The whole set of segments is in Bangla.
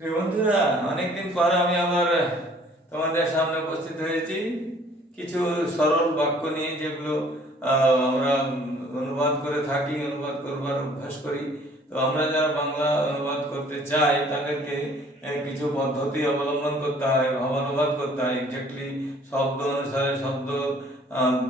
বন্ধুরা, অনেকদিন পর আমি আবার তোমাদের সামনে উপস্থিত হয়েছি। কিছু সরল বাক্য নিয়ে যেগুলো আমরা অনুবাদ করে থাকি, অনুবাদ করবার অভ্যাস করি। তো আমরা যারা বাংলা অনুবাদ করতে চাই, তাদেরকে কিছু পদ্ধতি অবলম্বন করতে হয়, ভাবানুবাদ করতে হয়। এক্স্যাক্টলি শব্দ অনুসারে শব্দ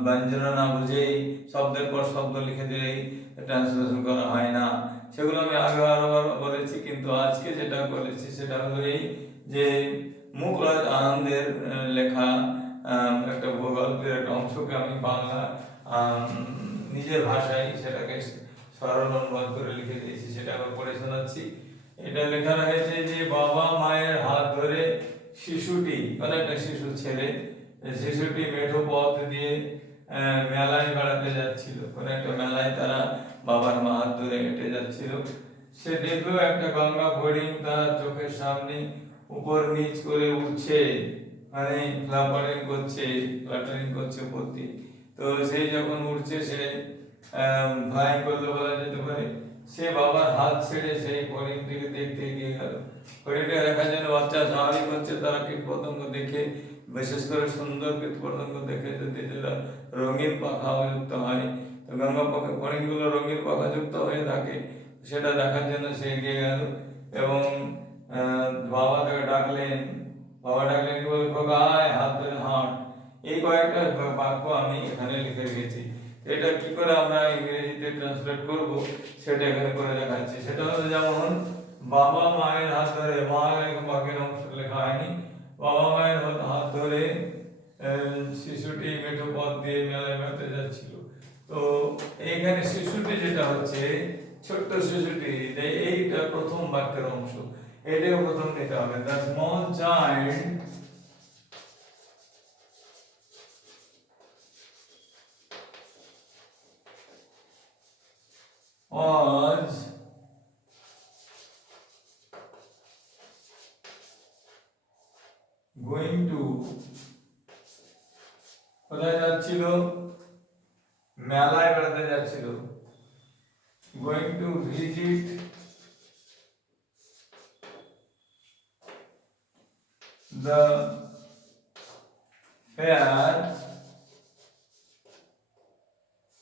ব্যঞ্জনা না বুঝেই, শব্দের পর শব্দ লিখে দিলেই ট্রান্সলেশন করা হয় না। সেগুলো আমি আগে আরোবার বলেছি, কিন্তু আজকে যেটা বলেছি সেটা হলো এই যে মুখরাজ আনন্দের লেখা একটা ভূগল্পের একটা অংশকে আমি বাংলা নিজের ভাষায় সেটাকে সরল অনুবাদ করে লিখে দিয়েছি, সেটা আবার পড়ে শোনাচ্ছি। এটা লেখা রয়েছে যে বাবা মায়ের হাত ধরে শিশুটি মানে একটা শিশু ছেলে, শিশুটি মেঠো পথ দিয়ে মেলায় বেড়াতে যাচ্ছিল। কোনো একটা মেলায় তারা বাবার মা হাত ধরে হেঁটে যাচ্ছিল। সে দেখল একটা গঙ্গা হরিণ তার চোখের সামনে, উপর নিচ করে উঠছে মানে ফ্লাপারিং করছে, ফ্লাটারিং করছে প্রতি তো সে যখন উঠছে, সে ফ্লাইং করলে বলা যেতে পারে। সে বাবার হাত ছেড়ে সেই হরিণটিকে দেখতে গিয়ে গেল। হরিণটা দেখার জন্য বাচ্চা স্বাভাবিক হচ্ছে তারা কীট পতঙ্গ দেখে বিশেষ করে সুন্দর কীট পতঙ্গ দেখে যদি যেটা রঙিন পাখা যুক্ত হয়, তো গঙ্গা পাখা হরিণগুলো রঙিন পাখা যুক্ত হয়ে থাকে, সেটা দেখার জন্য সে এগিয়ে গেল। এবং বাবা তাকে ডাকলেন, বাবা ডাকলেন কি বলে আয়, হাত ধরে হাঁট। এই কয়েকটা বাক্য আমি এখানে লিখে রেখেছি। এটা কি করে আমরা ইংরেজিতে ট্রান্সলেট করব, সেটা এখানে করে দেখাচ্ছি। সেটা হলো যেমন, বাবা মায়ের হাত ধরে, মা এরকম বাক্যের অংশ লেখা হয়নি বাবা মায়ের হাত হাত ধরে আহ, শিশুটি মেঠো পথ দিয়ে মেলায় বেড়াতে যাচ্ছিল তো এইখানে শিশুটি যেটা হচ্ছে এইটা প্রথম বাক্যের অংশ। এটাও প্রথম নিতে হবে। দ্য to কোথায় যাচ্ছিল? মেলায় বেড়াতে যাচ্ছিল। going to visit the fair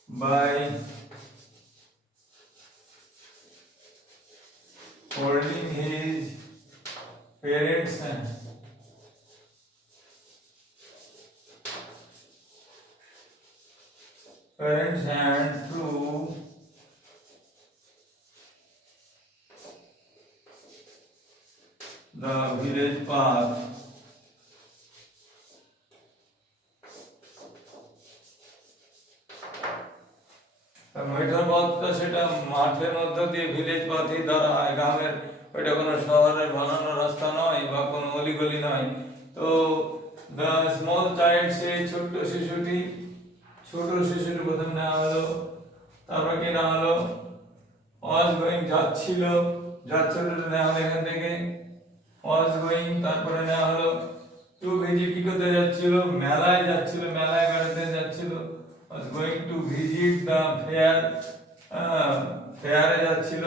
by holding his parents' hand. পথটা সেটা মাঠের মধ্য দিয়ে ভিলেজ গ্রামের ওইটা কোনো শহরের বানানো রাস্তা নয় বা কোনো অলিগলি নয়। তো স্মল চাইল্ড ছোট্ট শিশুটি, ছোট শিশুটি প্রথম নেওয়া হলো, তারপর কি নেওয়া হলো? ওয়াজ গোয়িং যাচ্ছিল যাচ্ছিল নেওয়া হলো এখান থেকে। ওয়াজ গোয়িং, তারপরে নেওয়া হলো। টু ভিজিট কি করতে যাচ্ছিল? মেলায় যাচ্ছিল, মেলায় going to visit the fair ফেয়ারে যাচ্ছিল।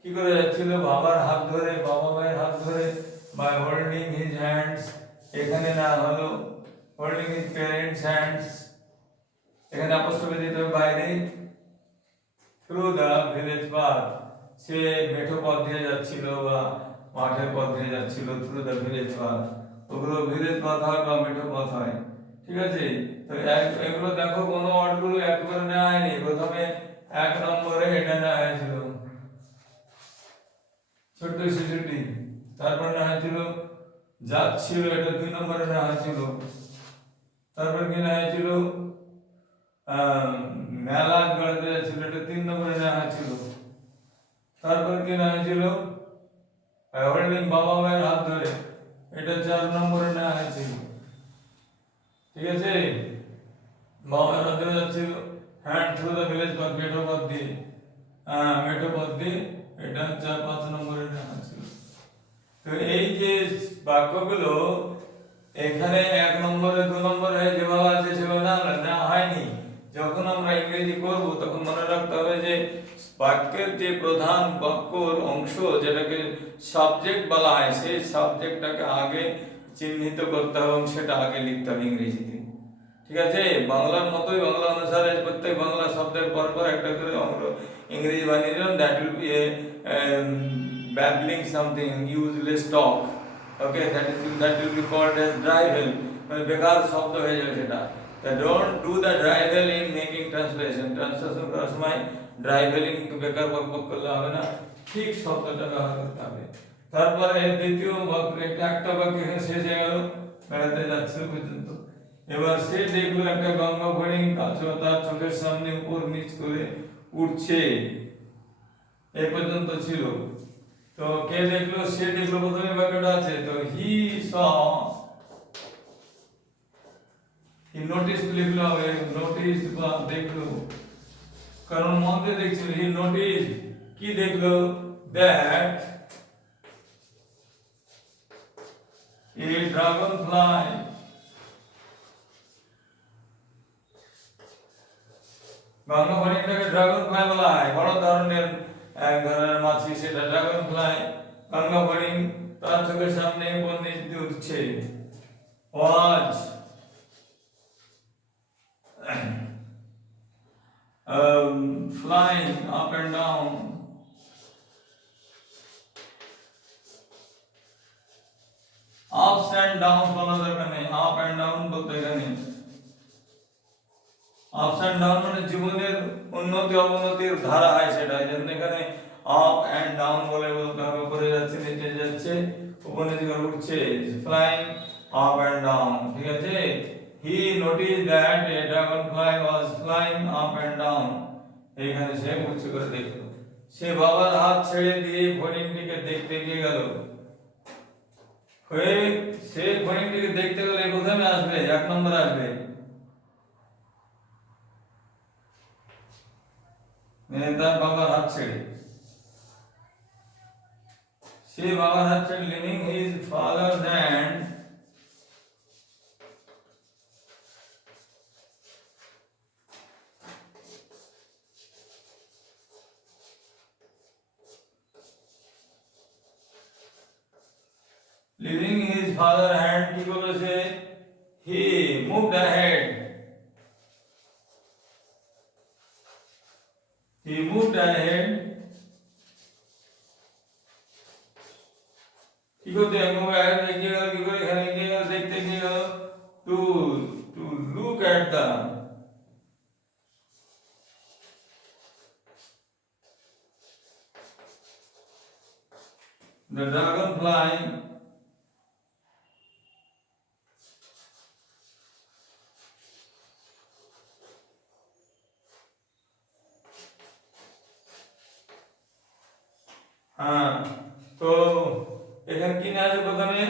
কি করে যাচ্ছিল? বাবার হাত ধরে, বাবা মায়ের হাত ধরে বাই হোল্ডিং হিজ হ্যান্ডস এখানে না হলো হোল্ডিং হিজ প্যারেন্টস হ্যান্ডস এখানে আপস্টপে দিতে হবে বাইরে থ্রু দ্য ভিলেজ পাথ সে মেঠো পথ দিয়ে যাচ্ছিল বা মাঠের পথ দিয়ে যাচ্ছিল থ্রু দ্য ভিলেজ পাথ ওগুলো ভিলেজ পথ হয় বা মেঠো পথ হয়? ঠিক আছে? তো এগুলো দেখো, কোনো ওয়ার্ডগুলো এক করে নেওয়া হয়নি। প্রথমে এক নম্বরে এটা নেওয়া হয়েছিল। ছোট্ট শিশুটি। তারপর নেওয়া হয়েছিল যাচ্ছিল এটা দুই নম্বরে নেওয়া হয়েছিল। তারপর কি নেওয়া হয়েছিল? মেলা বেড়াতে যাচ্ছিল এটা তিন নম্বরে নেওয়া হয়েছিল। তারপর কি নেওয়া হয়েছিল? হোল্ডিং বাবা মায়ের হাত ধরে। এটা চার নম্বরে নেওয়া হয়েছিল। ঠিক আছে? বাবা মায়ের হাত ধরে যাচ্ছিল হ্যান্ড থ্রু দ্য ভিলেজ পথ মেঠো পথ দিয়ে। হ্যাঁ মেঠো পথ দিয়ে, এটা চার পাঁচ নম্বরে নেওয়া হয়েছিল তো এই যে বাক্যগুলো, এখানে এক নম্বরে, দু নম্বরে যেভাবে আছে, সেভাবে না না হয়নি। যখন আমরা ইংরেজি করব তখন মনে রাখতে হবে যে বাক্যের যে প্রধান বাক্যর অংশ যেটাকে সাবজেক্ট বলা হয়, সেই সাবজেক্টটাকে আগে চিহ্নিত করতে হবে এবং সেটা আগে লিখতে হবে ইংরেজিতে। ঠিক আছে? বাংলার মতোই বাংলা অনুসারে প্রত্যেক বাংলা শব্দের পর পর একটা করে অংশ ইংরেজি বানিয়ে দিলাম। That will be a babbling something useless talk okay that is that will be called as drivel মানে বেকার শব্দ হয়ে যাবে সেটা। তা don't do the drivel in making translation translation করার সময় ড্রাইভেলিং বেকার বক বক করলে হবে না। ঠিক শব্দটা ব্যবহার করতে হবে। তারপরে দ্বিতীয় একটা একটা বাক্য শেষ হয়ে গেল, বেড়াতে যাচ্ছে পর্যন্ত। এবার সে দেখল একটা গঙ্গা কাছে তার চোখের সামনে উপর নিচ করে উঠছে। এ পর্যন্ত ছিল। তো কে দেখল? সে দেখল প্রথমে বাক্যটা আছে। তো হি স। হি নোটিস লিখলো? হবে নোটিস বা দেখল। কারণ মধ্যে দেখছিল, হি নোটিস কি দেখল? দ্যাট এ ড্রাগন ফ্লাই গঙ্গা হরিণটাকে ড্রাগন ফ্লাই বলা হয়। বড় ধরনের এক ধরনের মাছি সেটা ড্রাগন ফ্লাই গঙ্গা হরিণ তার চোখের সামনে উপর নিচ দিয়ে উঠছে। Was. um, flying up and down ups and down বলা দরকার নেই আপ এন্ড ডাউন বলতে এখানে আপস এন্ড ডাউন মানে জীবনের উন্নতি, অবনতির ধারা হয় সেটা। জন্য এখানে আপ এন্ড ডাউন বলে বলতে হবে। উপরে যাচ্ছে, নিচে যাচ্ছে উপর করে উঠছে। ফ্লাইং আপ এন্ড ডাউন ঠিক আছে? He notice that a dragonfly was flying up and down এখানে সে উঁচু করে দেখল। সে বাবার হাত ছেড়ে দিয়ে হরিণটিকে দেখতে গিয়ে গেল। হয়ে সে হরিণটিকে দেখতে গেলে প্রথমে আসবে এক নম্বর আসবে মানে তার বাবার হাত ছেড়ে সে বাবার হাত ছেড়ে leaving his father hand leaving his father hand কি করল সে he moved ahead he moved ahead কি করতে মুভ অ্যাহেড এগিয়ে গেল কি করে এখানে এগিয়ে গেল দেখতে এগিয়ে গেল to to look at the The dragonfly হ্যাঁ তো এখানে কি না আছে প্রথমে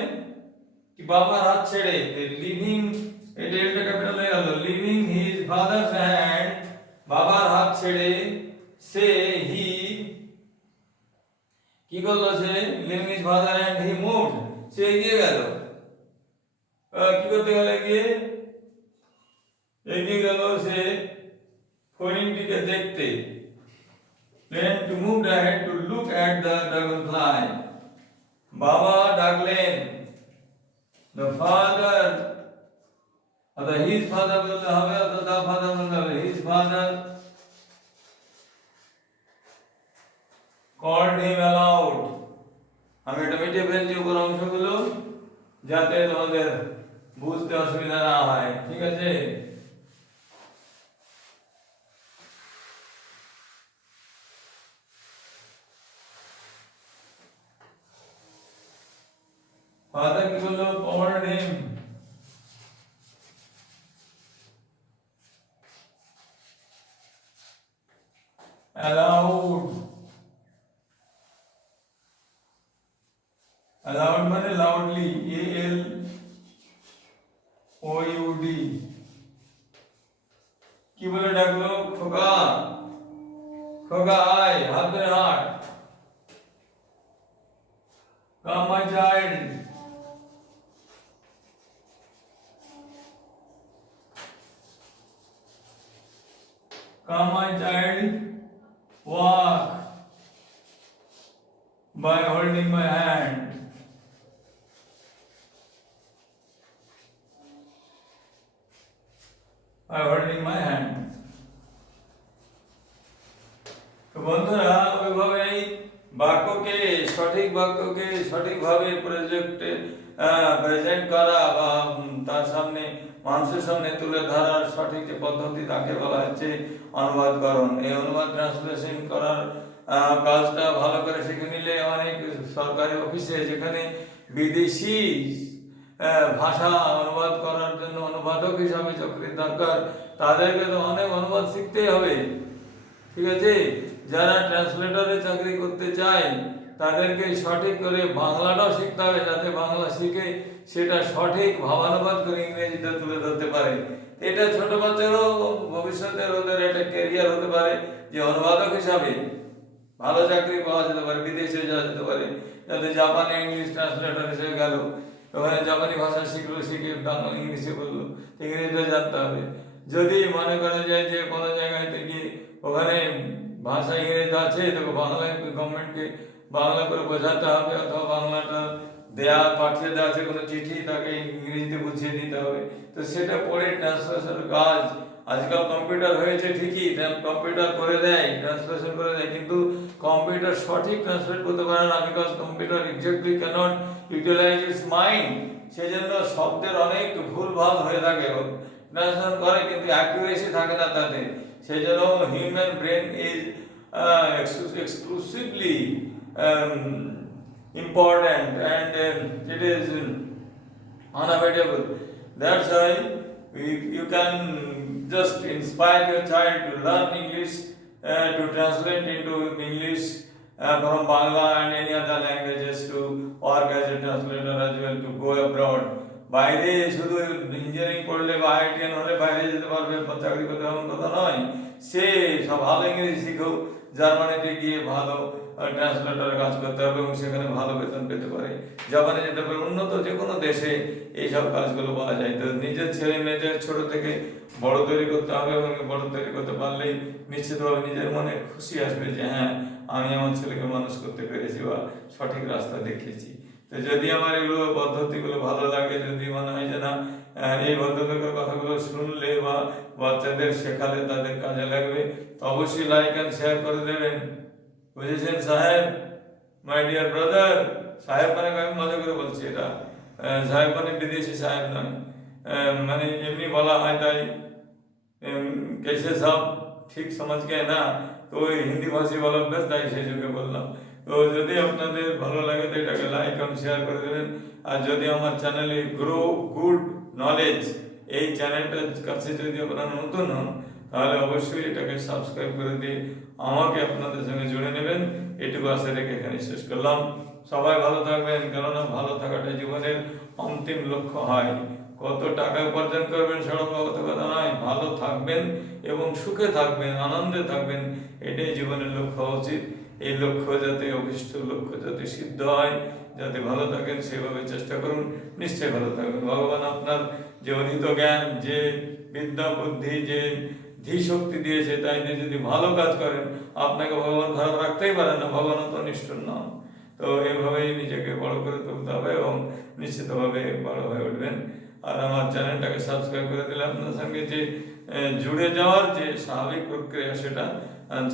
কি বাবার হাত ছেড়ে লিভিং এটা এটা ক্যাপিটাল হয়ে গেল লিভিং হিজ ফাদার্স হ্যান্ড বাবার হাত ছেড়ে সে হি কি করল সে leaving his father hand he moved সে এগিয়ে গেল আহ, কি করতে গেল এগিয়ে এগিয়ে গেল সে ফড়িংটিকে দেখতে then to move ahead to look at the dragonfly. বাবা ডাকলেন the father অর্থাৎ his father বলতে হবে অর্থাৎ the father বলতে হবে his father called him aloud আমি এটা মিটিয়ে ফেলছি উপর অংশগুলো যাতে তোমাদের বুঝতে অসুবিধা না হয় ঠিক আছে ফাদার কি বলল allowed allowed মানে loudly a l o u d কি বলে ডাকলো খোকা খোকা আয় হাত ধরে হাঁট Come, my child. বাক্যকে সঠিক বাক্যকে সঠিকভাবে প্রজেক্টে প্রেজেন্ট করা বা তার সামনে মানুষের সামনে তুলে ধরার সঠিক যে পদ্ধতি তাকে বলা হচ্ছে অনুবাদকরণ। এই অনুবাদ ট্রান্সলেশন করার কাজটা ভালো করে শিখে নিলে অনেক সরকারি অফিসে যেখানে বিদেশি ভাষা অনুবাদ করার জন্য অনুবাদক হিসাবে চাকরির দরকার, তাদেরকে তো অনেক অনুবাদ শিখতেই হবে। ঠিক আছে? যারা ট্রান্সলেটরে চাকরি করতে চায়, তাদেরকে সঠিক করে বাংলাটাও শিখতে হবে যাতে বাংলা শিখে সেটা সঠিক ভাবানুবাদ করে ইংরেজিতে তুলে ধরতে পারে। এটা ছোট বাচ্চারও ভবিষ্যতে ওদের একটা ক্যারিয়ার হতে পারে যে অনুবাদক হিসাবে। ভালো চাকরি পাওয়া যেতে পারে বিদেশে যাওয়া যেতে পারে। যাতে জাপানে ইংলিশ ট্রান্সলেটর হিসেবে গেল। ওখানে জাপানি ভাষা শিখলো, শিখে বাংলা, ইংলিশে বলল। ইংরেজিতে জানতে হবে। যদি মনে করা যায় যে কোনো জায়গায় থেকে ওখানে ভাষা ইংরেজি আছে তো বাংলায় গভর্নমেন্টকে বাংলা করে বোঝাতে হবে, অথবা বাংলাটা দেয়া, পাঠিয়ে দেওয়া আছে কোনো চিঠি তাকে ইংরেজিতে বুঝিয়ে দিতে হবে। তো সেটা পড়ে ট্রান্সলেশনের কাজ। আজকাল কম্পিউটার হয়েছে ঠিকই কম্পিউটার করে দেয় ট্রান্সলেশন করে দেয়, কিন্তু কম্পিউটার সঠিক ট্রান্সলেট করতে পারে না because computer exactly cannot utilize its mind সেজন্য শব্দের অনেক ভুল ভালো হয়ে থাকে ট্রান্সলেশন করে, কিন্তু অ্যাকুরেসি থাকে না তাতে। সেই জন্য human brain is Exclusively important and um, it is um, unavoidable. That's why you, you can just inspire your child to learn English, uh, to translate into English uh, from Bangla and any other languages to work as a translator as well to go abroad. বাইরে শুধু ইঞ্জিনিয়ারিং পড়লে বা আইটিএন হলে বাইরে যেতে পারবে বা চাকরি করতে এমন কথা নয় সে সব ভালো ইংরেজি শিখেও জার্মানিতে গিয়ে ভালো ট্রান্সলেটরের কাজ করতে হবে এবং সেখানে ভালো বেতন পেতে পারে। জাপানে যেতে পারে উন্নত যে কোনো দেশে এইসব কাজগুলো পাওয়া যায়। তো নিজের ছেলে মেয়েদের ছোট থেকে বড় তৈরি করতে হবে এবং বড় তৈরি করতে পারলেই নিশ্চিতভাবে নিজের মনে খুশি আসবে যে হ্যাঁ আমি আমার ছেলেকে মানুষ করতে পেরেছি বা সঠিক রাস্তা দেখিয়েছি। তো যদি আমার এগুলো পদ্ধতিগুলো ভালো লাগে, যদি মনে হয় যে না হ্যাঁ, এই ভদ্রলোকের কথাগুলো শুনলে বা বাচ্চাদের শেখালে তাদের কাজে লাগবে। অবশ্যই লাইক অ্যান্ড শেয়ার করে দেবেন। বুঝেছেন সাহেব? মাই ডিয়ার ব্রাদার সাহেব মানে আমি মজা করে বলছি এটা। সাহেব মানে বিদেশি সাহেব না মানে এমনি বলা হয় তাই। কেসে সব ঠিক সমাজ গে না? তো ওই হিন্দি ভাষী বলা অভ্যাস, তাই সেই যুগে বললাম। তো যদি আপনাদের ভালো লাগে তো এটাকে লাইক অ্যান্ড শেয়ার করে দেবেন। আর যদি আমার চ্যানেলে গ্রো গুড নলেজ এই চ্যানেলটার কাছে যদি আপনারা নতুন হন, তাহলে অবশ্যই এটাকে সাবস্ক্রাইব করে দিয়ে আমাকে আপনাদের সঙ্গে জুড়ে নেবেন। এটুকু আশা রেখে এখানে শেষ করলাম। সবাই ভালো থাকবেন, কেননা ভালো থাকাটা জীবনের অন্তিম লক্ষ্য হয়। কত টাকা উপার্জন করবেন সেটা কত কথা নয়, ভালো থাকবেন এবং সুখে থাকবেন, আনন্দে থাকবেন, এটাই জীবনের লক্ষ্য উচিত। এই লক্ষ্য যাতে অভিষ্ট, লক্ষ্য যাতে সিদ্ধ হয় যাতে ভালো থাকেন, সেভাবে চেষ্টা করুন, নিশ্চয়ই ভালো থাকবেন। ভগবান আপনার যে অনিত জ্ঞান, যে বিদ্যা বুদ্ধি, যে ধী শক্তি দিয়েছে, তাই নিয়ে যদি ভালো কাজ করেন, আপনাকে ভগবান খারাপ রাখতেই পারে না, ভগবান তো নিষ্ঠুর নন। তো এভাবেই নিজেকে বড় করে তুলতে হবে এবং নিশ্চিতভাবে বড় হয়ে উঠবেন। আর আমার চ্যানেলটাকে সাবস্ক্রাইব করে দিলে আপনার সঙ্গে যে জুড়ে যাওয়ার যে স্বাভাবিক প্রক্রিয়া, সেটা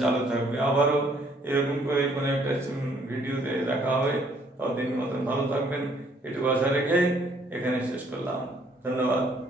চালু থাকবে। আবারও এরকম করে কোনো একটা ভিডিওতে দেখা হবে। ততদিন মতন ভালো থাকবেন। এটুকু আশা রেখে এখানে শেষ করলাম। ধন্যবাদ।